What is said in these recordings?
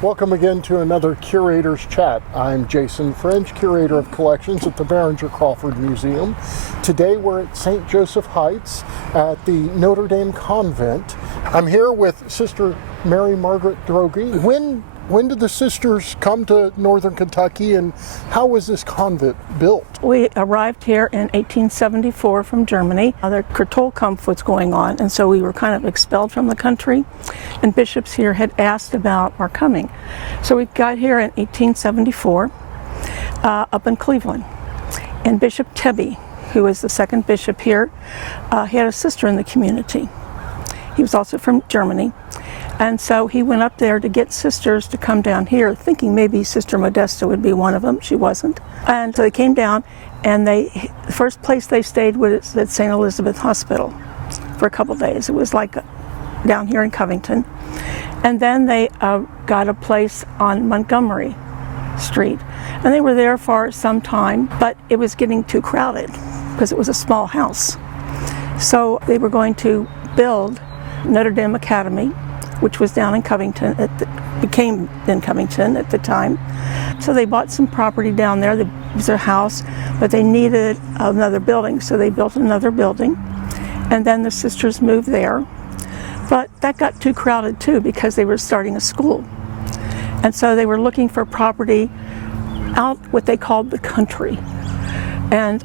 Welcome again to another Curator's Chat. I'm Jason French, Curator of Collections at the Behringer-Crawford Museum. Today we're at St. Joseph Heights at the Notre Dame Convent. I'm here with Sister Mary Margaret Droege. When did the sisters come to Northern Kentucky, and how was this convent built? We arrived here in 1874 from Germany. The Curator Kampf was going on, and so we were kind of expelled from the country, and bishops here had asked about our coming. So we got here in 1874 up in Cleveland, and Bishop Tebbe, who was the second bishop here, he had a sister in the community. He was also from Germany. And so he went up there to get sisters to come down here, thinking maybe Sister Modesta would be one of them. She wasn't. And so they came down, and the first place they stayed was at St. Elizabeth Hospital for a couple days. It was like down here in Covington. And then they got a place on Montgomery Street. And they were there for some time, but it was getting too crowded because it was a small house. So they were going to build Notre Dame Academy, which was down in Covington, became in Covington at the time. So they bought some property down there. It was their house, but they needed another building, so they built another building. And then the sisters moved there. But that got too crowded too, because they were starting a school. And so they were looking for property out what they called the country. And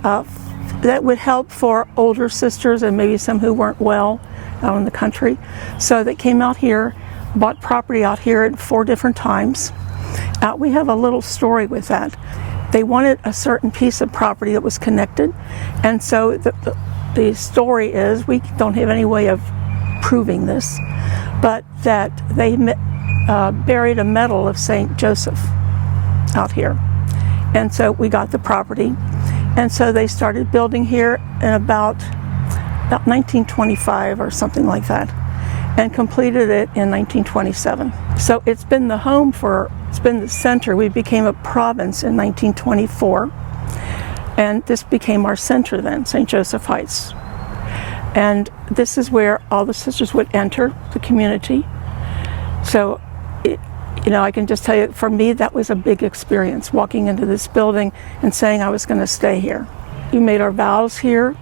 that would help for older sisters and maybe some who weren't well out in the country. So they came out here, bought property out here at 4 different times. We have a little story with that. They wanted a certain piece of property that was connected, and so the story is, we don't have any way of proving this, but that they buried a medal of St. Joseph out here. And so we got the property, and so they started building here in about 1925 or something like that, and completed it in 1927. So it's been the home it's been the center. We became a province in 1924, and this became our center then, St. Joseph Heights. And this is where all the sisters would enter the community. So, I can just tell you, for me, that was a big experience, walking into this building and saying I was going to stay here. We made our vows here.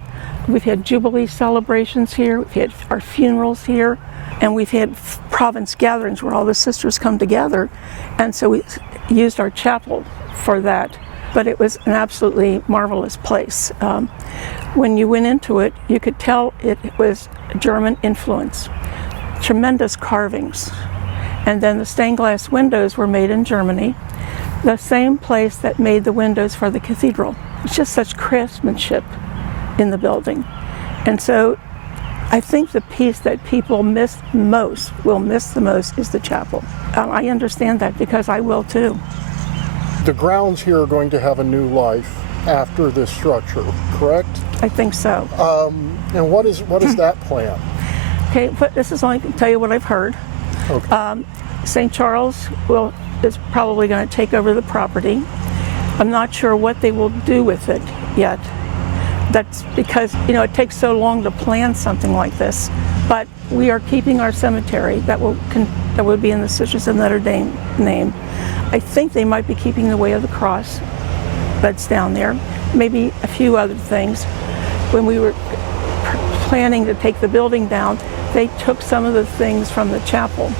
We've had Jubilee celebrations here, we've had our funerals here, and we've had province gatherings where all the sisters come together, and so we used our chapel for that. But it was an absolutely marvelous place. When you went into it, you could tell it was German influence. Tremendous carvings. And then the stained glass windows were made in Germany, the same place that made the windows for the cathedral. It's just such craftsmanship in the building. And so I think the piece that people will miss the most is the chapel. I understand that because I will too. The grounds here are going to have a new life after this structure, correct? I think so. And what is that plan? Okay, but this is only to tell you what I've heard. Okay. St. Charles is probably going to take over the property. I'm not sure what they will do with it yet. That's because, it takes so long to plan something like this. But we are keeping our cemetery that would be in the Sisters of Notre Dame name. I think they might be keeping the Way of the Cross that's down there. Maybe a few other things. When we were planning to take the building down, they took some of the things from the chapel,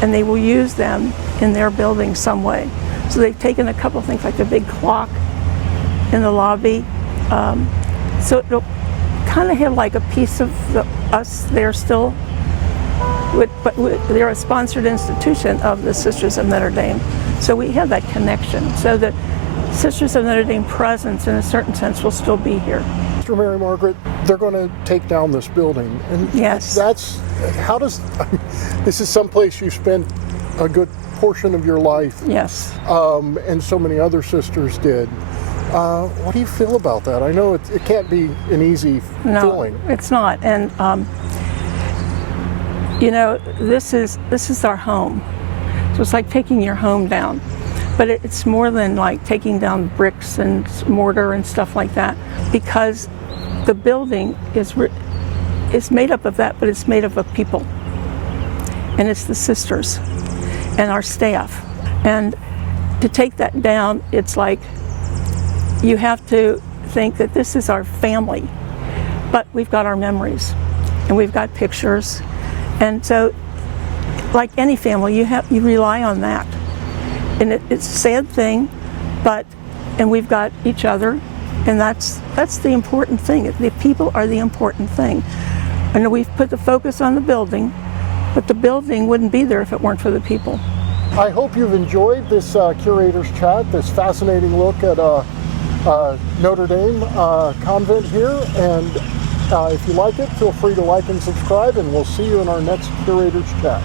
and they will use them in their building some way. So they've taken a couple of things, like the big clock in the lobby. So it'll kind of have like a piece of us there still, but they're a sponsored institution of the Sisters of Notre Dame. So we have that connection. So the Sisters of Notre Dame presence, in a certain sense, will still be here. Sister Mary Margaret, they're going to take down this building. And yes. This is someplace you spent a good portion of your life. Yes. And so many other sisters did. What do you feel about that? I know it can't be an easy feeling. No, it's not. And this is our home. So it's like taking your home down, but it's more than like taking down bricks and mortar and stuff like that, because the building is made up of that, but it's made up of people, and it's the sisters and our staff. And to take that down, it's like you have to think that this is our family, but we've got our memories and we've got pictures. And so, like any family, you rely on that. And it's a sad thing, and we've got each other, and that's the important thing. The people are the important thing. I know we've put the focus on the building, but the building wouldn't be there if it weren't for the people. I hope you've enjoyed this Curator's Chat, this fascinating look at Notre Dame Convent here. And if you like it, feel free to like and subscribe, and we'll see you in our next Curator's Chat.